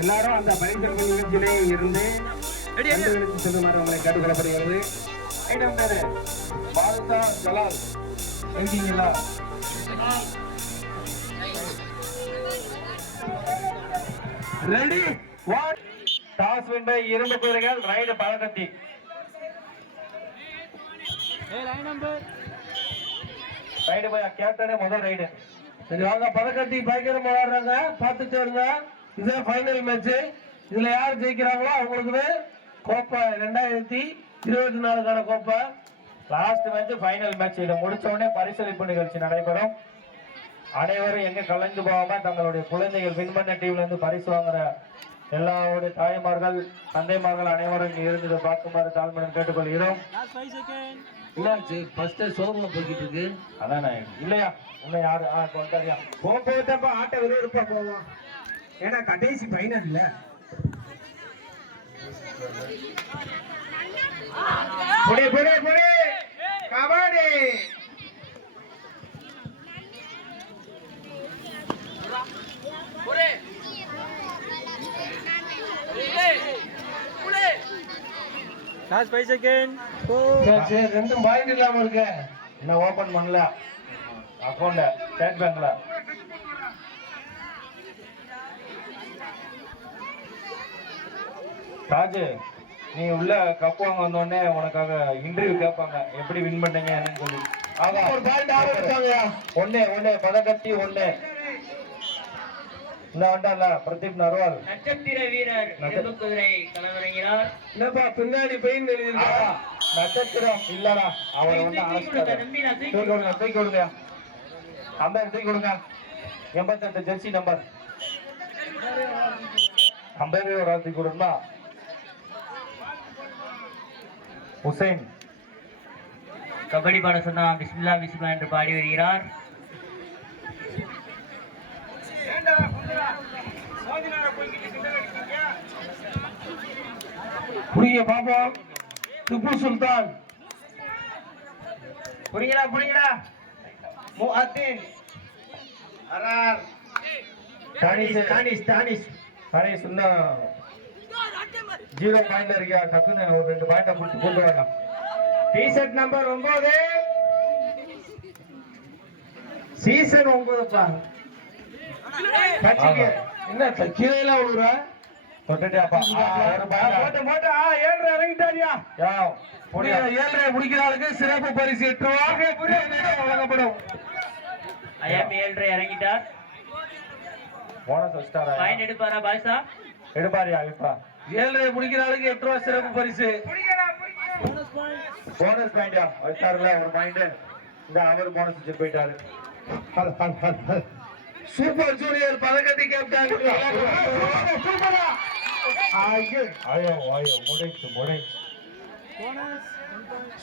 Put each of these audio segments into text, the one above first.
எல்லாரும் அந்த பரிசீலனை நிகழ்ச்சியிலே இருந்து கண்டுகளித்து செல்லுமாறு உங்களை கேட்டுக்கொள்ளப்படுகிறது. ஐட்டம் பேரு பாரதா ஜலால். இருக்கீங்களா ready one toss win by இரும்பு குதிரைகள் ரைடு பழக்கத்தி. ரைடு பை கேப்டனே முதல் ரைடு சரி வாங்க பதக்கட்டி பயங்கரம் விளையாடுறாங்க. பார்த்துட்டு வருங்க. இதுதான் ஃபைனல் மேட்ச் இதுல யார் ஜெயிக்கிறாங்களோ அவங்களுக்கு கோப்பை ரெண்டாயிரத்தி இருபத்தி நாலுக்கான கோப்பை. லாஸ்ட் மேட்ச் ஃபைனல் மேட்ச் இதை முடிச்ச உடனே பரிசளிப்பு நிகழ்ச்சி நடைபெறும். அனைவரும் எங்க கலந்து போகாம தங்களுடைய குழந்தைகள் வின் பண்ண டீம்ல இருந்து பரிசு வாங்குற எல்லாருடைய தாய்மார்கள் தந்தைமார்கள் அனைவரும் இங்க இருந்து இதை பார்க்குமாறு தாழ்மையுடன் கேட்டுக்கொள்கிறோம். என்னாச்சு ஃபர்ஸ்ட் சோகமா போய்கிட்டு இருக்கு. அதானே இல்லையா? இன்னும் யாரு? ஆ கொண்டாடியா? போப்போத்தப்ப ஆட்ட விறுவிறுப்பா போவோம். ஏன்னா கடைசி ஃபைனல் இல்ல புடி புடி புடி. கபடி. சரி சரி ரெண்டும் பாயிண்ட் இல்லாம இருக்க. இன்னும் ஓபன் பண்ணல. அக்கௌண்ட்ல ஸ்டேட் பேங்க்ல ராஜு நீ உள்ள கப் வாங்க வந்த உடனே உனக்காக இன்டர்வியூ கேட்பாங்க. எப்படி வின் பண்ணீங்க என்னன்னு சொல்லி. ஆமா. ஒரு பாயிண்ட் ஆரம்பிச்சாங்கயா ஒண்ணே ஒண்ணே பதக்கட்டி ஒண்ணே. இந்த வந்தால பிரதீப் நர்வால். நட்சத்திர வீரர் என்னப்பா பின்னாடி நட்சத்திரம் இல்லடா. அவர் வந்து தூக்கி கொடுங்க நான் தூக்கி கொடுங்க எண்பத்தெட்டு ஜெர்சி நம்பர் அம்பேரே ஒரு ஆள் தூக்கி கொடுமா ஹுசைன். கபடி பாட சொன்னா பிஸ்மில்லா பிஸ்மில்லா என்று பாடி வருகிறார். புரிய பாபா? திப்பு சுல்தான். புடிங்கடா புடிங்கடா முஅத்தின் அரார். தானிஷ் தானிஷ் தானிஷ். தானிஷ் இன்னும் ஜீரோ பாயிண்ட்ல இருக்கியா? டக்குன்னு ஒரு ரெண்டு பாயிண்ட கொடுத்து கொண்டு வரலாம் டிஷர்ட் நம்பர் ஒன்பது சீசன் ஒன்பதுப்பா என்ன கீழே விழுற பாயிண்ட் போட்டு போட்டு ஆ இறங்கிட்டாரியா? ஏழரை ஆளுக்கு சிறப்பு பரிசு எட்டு வழங்கப்படும். ஐஎம் ஏழரை இறங்கிட்டார். போனஸ் வச்சிட்டாரா? பாயிண்ட் எடுப்பாரா பாய்சா எடுப்பாரியா இப்பா ஏழரை முடிக்கிற ஆளுக்கு எட்டு ரூபா சிறப்பு பரிசு. போனஸ் பாயிண்டா வச்சாருல ஒரு பாயிண்ட் இந்த அவர் போனஸ் வச்சு போயிட்டாரு. சூப்பர் ஜூனியர் பதக்கத்தி கேப்டன்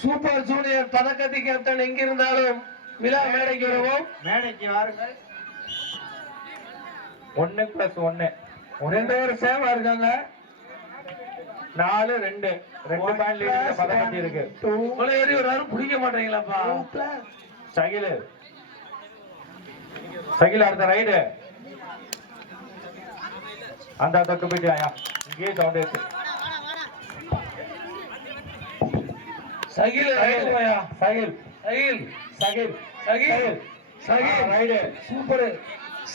சூப்பர் ஜூனியர் பதக்கத்தி கேப்டன் எங்கிருந்தாலும் விழா மேடைக்கு வருவோம். மேடைக்கு வாருங்கள். ஒன்னு பிளஸ் ஒன்னு. ரெண்டு பேரும் சேமா இருக்காங்க. நாலு ரெண்டு. ரெண்டு பாயிண்ட் லீடிங்ல பதக்கட்டி இருக்கு. உங்களை ஏறி ஒரு யாரும் பிடிக்க மாட்டீங்களாப்பா சகிலு. சகில் அடுத்த ரைடு அந்த தக்கு போயிட்டியா இங்கேயே சவுண்ட் இருக்கு சகில் ரைடு போயா? Sakil. Shakil. Shakil. Shakil. Shakil. Raid super.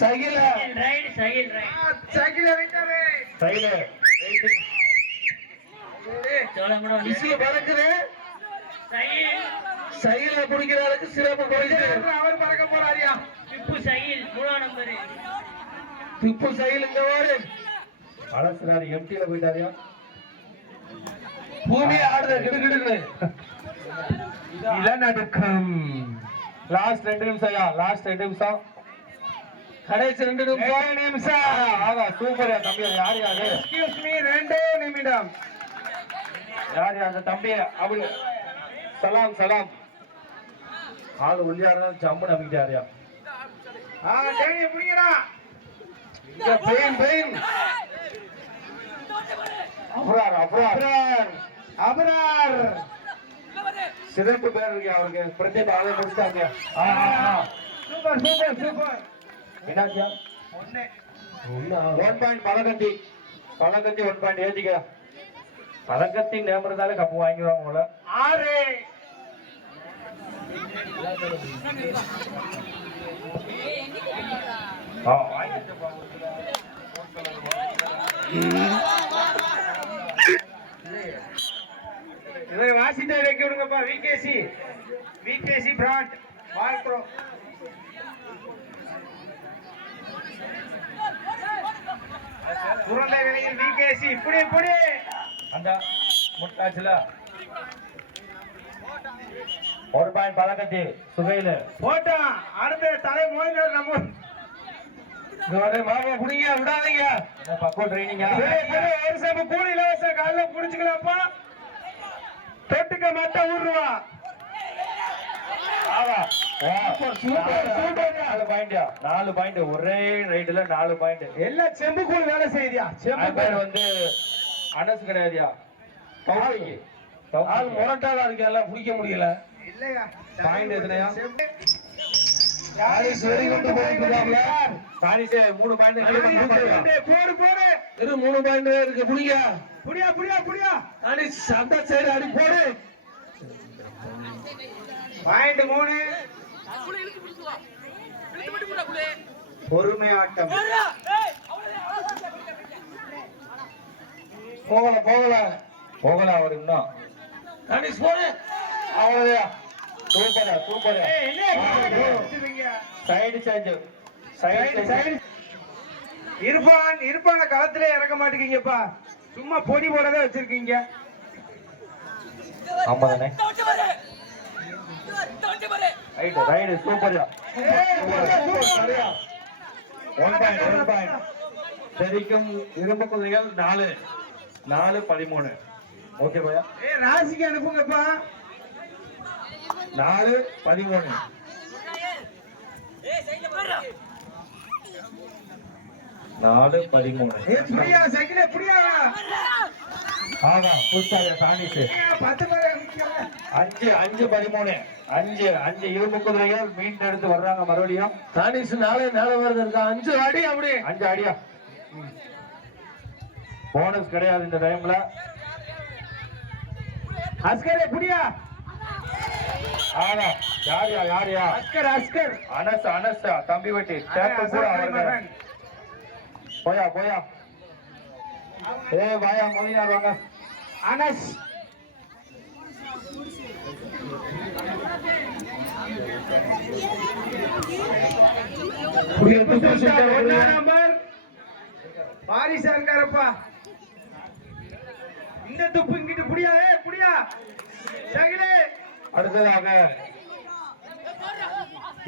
சகில. Raid Shakil raid சகிலு சோழமடம் விசில பறக்குது. ஆளுக்கு சிறப்பு அவர் பறக்க போறாரியா? திப்பு மூணாம் நம்பரு. திப்பு சகில் இந்த வாரு. அலசுனாரு எம்டில போயிட்டாரியா? பூமி ஆடுற கிடுகிடுன்னு இளநடுக்கம் லாஸ்ட் ரெண்டு நிமிஷம் ஐயா லாஸ்ட் ரெண்டு நிமிஷம். கடைசி ரெண்டு நிமிஷம். நிமிஷம். ஆகா சூப்பர் தம்பி யார் யாரு? எக்ஸ்கியூஸ் மீ ரெண்டே நிமிடம். யார் அந்த தம்பி அப்படி சலாம் சலாம். ஆள் ஒல்லியா இருந்தாலும் ஜம்மு நம்பிக்கிட்டாரியா ஆ டேய் புடிங்கடா. இங்க பெயின் பெயின். அபரார் அபரார். அபரார். சிறப்பு பேர் இருக்கு அவருக்கு. பிரதீப் அதை முடிச்சிட்டாங்க ஆ, ஆ, ஆ. Super super super. என்னாச்சியா ஒண்ணு. ஒன் பாயிண்ட் பதக்கத்தி பதக்கத்தி ஒன் பாயிண்ட் ஏத்திக்க பதக்கத்தி நேம் இருந்தாலே கப்பு வாங்கிடுவாங்க போல. ஆறு. இதை வாசிட்டே வைக்க விடுங்கப்பா விகேசி விகேசி பிராண்ட் வால் ப்ரோ குழந்தை விலையில் விகேசி இப்படி இப்படி. அந்த முட்டாச்சுல. ஒரு பாயிண்ட் பதக்கத்தி சுகையில. போட்டோம் அடுத்த தலை மோதினார் நம்ம. மாமா விடாதீங்க. பக்கம் சரி, ஒரு சேப்பு கூலி இலவச காலைல குடிச்சுக்கலாம்ப்பா. தொட்டுக்க மட்ட ஊர்வா நாலு பாயிண்ட் ஒரே ரைட்ல நாலு பாயிண்ட் எல்லாம் செம்பு கூழ் வேலை செய்யுதியா? செம்பு வந்து அனஸ் கிடையாதுயா. தௌஃபிக். ஆள் முரட்டாதான் இருக்கு எல்லாம் பிடிக்க முடியல. இல்லையா? பாயிண்ட் பாரிசே மூணு பாயிண்ட் போடு போடு. இரு மூணு பாயிண்ட் இருக்கு புடிங்க. புடியா புடியா புடியா. அடி சண்டை சைடு அடி போடு. பாயிண்ட் மூணு. பொறுமையாட்டம். போகல போகல. போகல அவர் இன்னும். அடிஸ் போடு அவ்வளவுதான். சூப்பரா சூப்பரா? சைடு சேஞ்ச் சைடு சைடு இருப்பான் இருப்பான களத்திலே இறக்க மாட்டேங்கப்பா சும்மா பொடி போடவே வச்சிருக்கீங்க. ஆமா தானே ரைட் ரைட் சூப்பரா ஒன் பாயிண்ட் ஒன் பாயிண்ட் சரிக்கும் இரும்பு குதிரைகள் நாலு. நாலு பதிமூணு. ஓகே பையா? ஏ ராசிக்கு அனுப்புங்கப்பா. நாலு பதிமூணு. நாலு பதிமூணு. ஏ புடியா சைக்கிளே புடியா ஆமா பத்து பேர் நிக்கிறாங்க. அஞ்சு அஞ்சு பதிமூணு. அஞ்சு அஞ்சு. இரும்பு குதிரைகள் மீண்டும் எடுத்து வர்றாங்க மறுபடியும். தானிஸ் நாளே நாளை வருது. இருக்கா அஞ்சு அடி அப்படி. அஞ்சு அடியா? போனஸ் கிடையாது இந்த டைம்ல அஸ்கரே புடியா ஆனா யாரியா யாரியா? அஸ்கர் அஸ்கர். அனஸ் அனஸ் தம்பி வெட்டி. கூட போயா போயா. ஏ வாயா மொழியார் வாங்க. அனஸ். சொல்லிட்டு ஒன்னா நம்பர். பாரிசா இருக்காரப்பா இந்த துப்பு இங்கிட்டு புடியா ஏ புடியா. சகிலே. அடுத்ததாக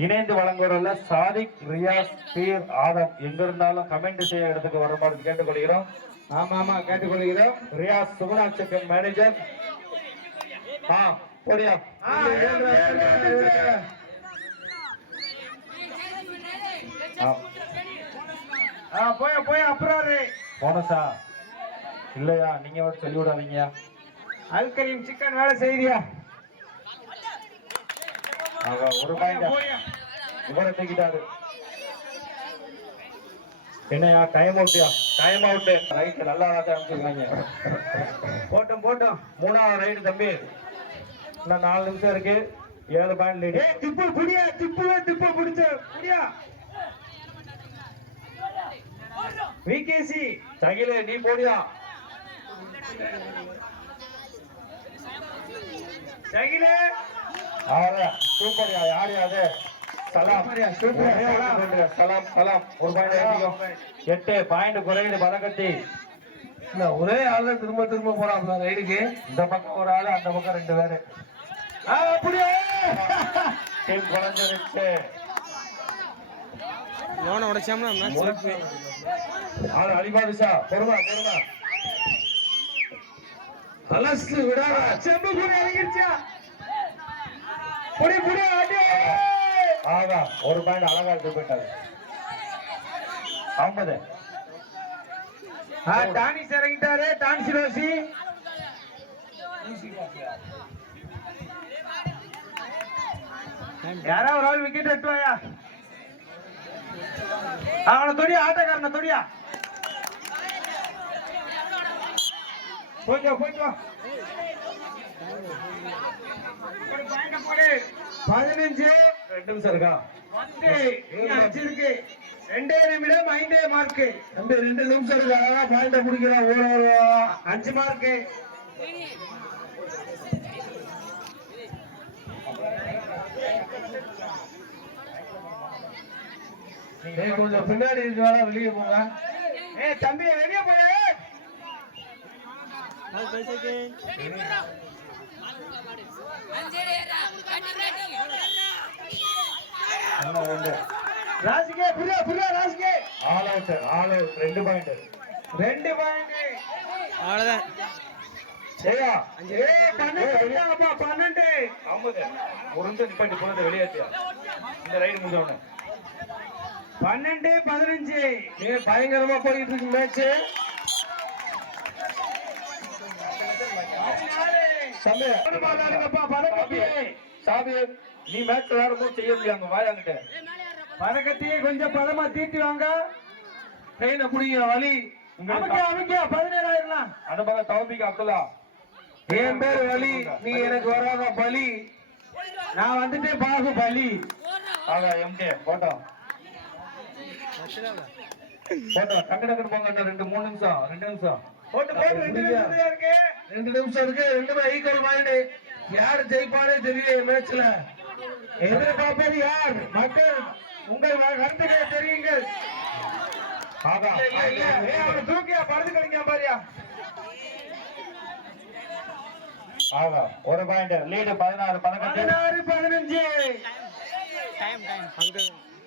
இணைந்து வழங்குவதில் சாதிக் ரியாஸ் பீர் ஆதம். எங்க இருந்தாலும் கமெண்ட் செய்ய இடத்துக்கு வருமாறு கேட்டுக்கொள்கிறோம். ஆமா ஆமா கேட்டுக்கொள்கிறோம். ரியாஸ் சுகுணால் சிக்கன் மேனேஜர் ஆ போடியா போய போய அப்புறம் போனஸா? இல்லையா? நீங்க மட்டும் சொல்லி விடாதீங்க. அல்கரீம் சிக்கன் வேலை செய்தியா? ஒரு பாயிண்ட் இவரை தூக்கிட்டாரு. என்னையா டைம் அவுட்யா டைம் அவுட் ரைட் நல்லா தான் அமைச்சிருக்காங்க போட்டோம் போட்டோம். மூணாவது ரைடு தம்பி. இன்னும் நாலு நிமிஷம் இருக்கு. ஏழு பாயிண்ட் லீடு திப்பு புடியா? திப்புவே திப்பு புடிச்ச. புடியா? விகேசி சகிலே நீ போடியா சலாம். சலாம். சலாம் ஒரு பாயிண்ட் எட்டு பாயிண்ட் குறையுது பதக்கத்தி. ஒரே ஆளு திரும்ப திரும்ப போறாப்ல ரைடுக்கு. இந்த பக்கம் ஒரு ஆளு அந்த பக்கம் ரெண்டு பேரு. அப்படியே? டீம் குறைஞ்சிருச்சு. லோனை உடைச்சாமனா முழுக்க ஆளு அலிபாதுஷா பொறுமா பொறுமா அலசு விடாத. செம்பு கூட இறங்கிருச்சா? புடி புடி அடி ஆகா ஒரு பாயிண்ட் அழகா எடுத்து போயிட்டாரு. ஐம்பது. ஆ, டானிஸ் இறங்கிட்டாரு டான்சி ரோசி. யாரா ஒரு ஆள் விக்கெட் எட்டுவாயா அவனை தொடியா ஆட்டக்காரனை தொடியா? கொஞ்சம் கொஞ்சம் பதினஞ்சு. ரெண்டு நிமிஷம் இருக்கா? அடிச்சிருக்கு. ரெண்டே நிமிடம் ஐந்தே மார்க் ரெண்டு ரெண்டு நிமிஷம் இருக்கு? அதான் பாயிண்ட முடிக்கிறோம் ஒரு அஞ்சு மார்க் கொஞ்சம் பின்னாடி இருக்கிறவங்க வெளியே போங்க. ஏ தம்பி வெளியே போய்? 5 సెకండ్ రాజుకే ఫిర్యా ఫిర్యా రాజుకే ఆల్ అవుట్ ఆల్ అవుట్ రెండు పాయింట్ రెండు పాయింట్ அவ்வளவுதான் பன்னெண்டு பதினஞ்சு பயங்கரமா போயிட்டு இருக்கு மேட்ச் சாமி. நீ மேட்ச் விளையாடும்போது செய்ய முடியாங்க வாயாங்கிட்ட பதக்கத்தியை கொஞ்சம் பதமா தீட்டி வாங்க. ட்ரெயினை பிடிங்க வலி அமைக்க அமைக்க பதினேழாயிரம் அந்த பக்கம் தவம்பிக்கு அப்துல்லா. என் பேர் வலி நீ எனக்கு வராத பலி. நான் வந்துட்டேன் பாகு பலி. ஆகா எம்கே போட்டோம் போட்டோம் டக்கு டக்குன்னு போங்க ரெண்டு மூணு நிமிஷம் ரெண்டு நிமிஷம். போட்டு போட்டு ரெண்டு நிமிஷம் இருக்கு. ரெண்டு நிமிஷம் இருக்கு ரெண்டுமே ஈக்குவல் பாயிண்ட் யாரு ஜெயிப்பானே தெரியல மேட்ச்ல. எதிர்பார்ப்பது யார்? மக்கள் உங்கள் கருத்துக்களை தெரியுங்கள். தூக்கியா? படுத்து கழிக்காம பாரியா? ஆகா ஒரு பாயிண்ட் லீடு பதினாறு பதினாறு பதினஞ்சு.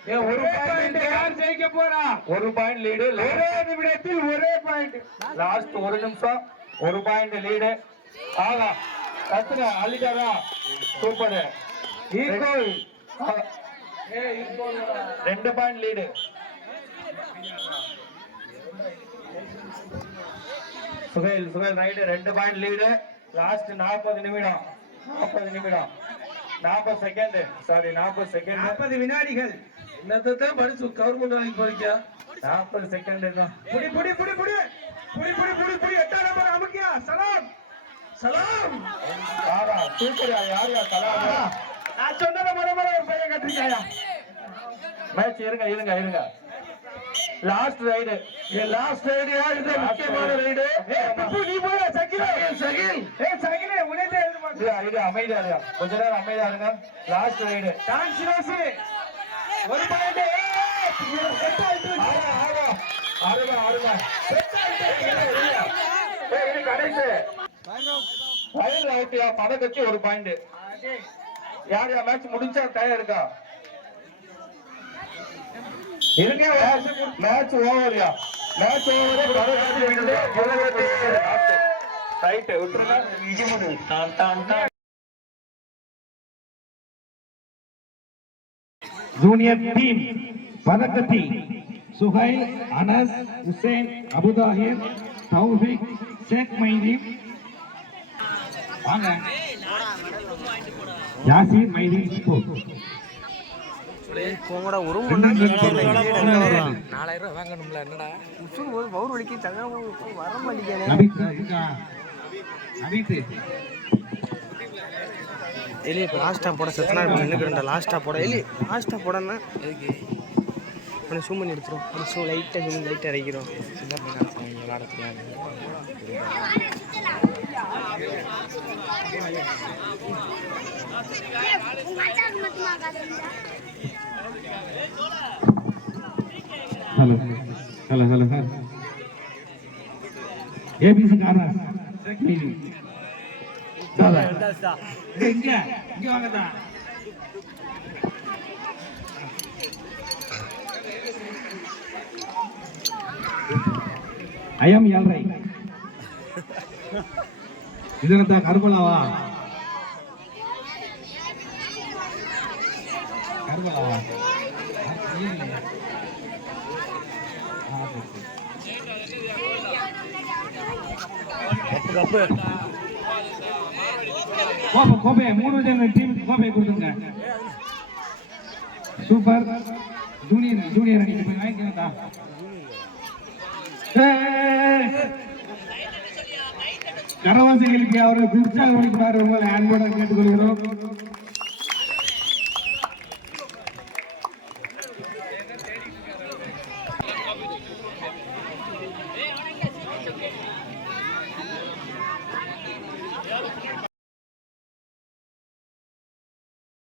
ஏ ஒரு பாயிண்ட் யார் ஜெயிக்க போறா? ஒரு பாயிண்ட் லீடு ஒரே நிமிடத்தில் ஒரே பாயிண்ட் லாஸ்ட் ஒரு நிமிஷம். ஒரு பாயிண்ட் லீடு ஆகா கத்துங்க அள்ளிட்டாரா? சூப்பர். ஈக்குவல் ரெண்டு point lead Suhail Suhail raid ரெண்டு பாயிண்ட் லீடு லாஸ்ட் நாற்பது நிமிடம். நாற்பது நிமிடம். நாற்பது செகண்ட் சாரி நாற்பது செகண்ட் நாற்பது வினாடிகள். என்னத்தான் படிச்சு கவர்மெண்ட் வாங்கி படிக்க? நாற்பது செகண்ட் தான். புடி புடி புடி புடி. புடி புடி புடி புடி. எட்டாம் சலாம். ஆகா சூப்பர் யார் யார் கலாமா நான் சொன்னதை முத முத ஒரு பையன் கத்திரிக்காயா மேட்ச் இருங்க இருங்க இருங்க. லாஸ்ட் ரைடு லாஸ்ட் ரைடு இது முக்கியமான ரைடு நீ போய் சகில. சகில் ஏ சகிலே உனதே இது அமைதியா இருங்க. கொஞ்ச நேரம் அமைதியா இருங்க. லாஸ்ட் ரைடு டான்ஸ் ரோஸ் ஒரு பாயிண்ட் இது கடைசி ஃபைனல் அவுட்யா பதக்கச்சி ஒரு பாயிண்ட் யார் யார் மேட்ச் முடிஞ்சா தயார் இருக்கா இருங்க மேட்ச் ஓவர்யா மேட்ச் ஓவர் பதக்கச்சி விடுது இருபத்தி ரைட் விட்டுருங்க. தான் தான் தான் ஜூனியர் டீம் பதக்கத்தி சுஹைல் அனஸ் ஹுசேன் அபுதாஹிர் தௌஃபிக் ஷேக் மைதீன் வாங்க. இப்போ போங்கடா ஒரு நாலாயிரம் ரூபாய் வாங்கணும்ல என்னடா? உசுறு போது பவுர் வலிக்கு தங்க வர நபித் எலி இப்போ லாஸ்ட்டாக போட செத்தனா நின்றுக்கிறேன்டா லாஸ்ட்டாக போட. எலி லாஸ்ட்டாக போடனா? எதுக்கு? அவனை பண்ணி எடுத்துரும். ஜூம் லைட்டாக ஜூம் லைட்டாக இறக்கிறோம் சின்ன பையன் அவங்க விளாட தெரியாது hello hello hello hello ABC காரர் தாதா இங்க இங்க வாங்கடா ஐயம் ஏழ்ரை ఇదంతా కరుమలావా కరుమలావా கோப்பை கோப்பை மூணு டீமுக்கு கோப்பை கொடுத்துருங்க. சூப்பர் ஜூனியர் ஜூனியர் அணி. வாங்கிக்கிறதா கரவாசிகளுக்கு அவர்கள் உற்சாகம் உங்களை அன்புடன் கேட்டுக்கொள்கிறோம்.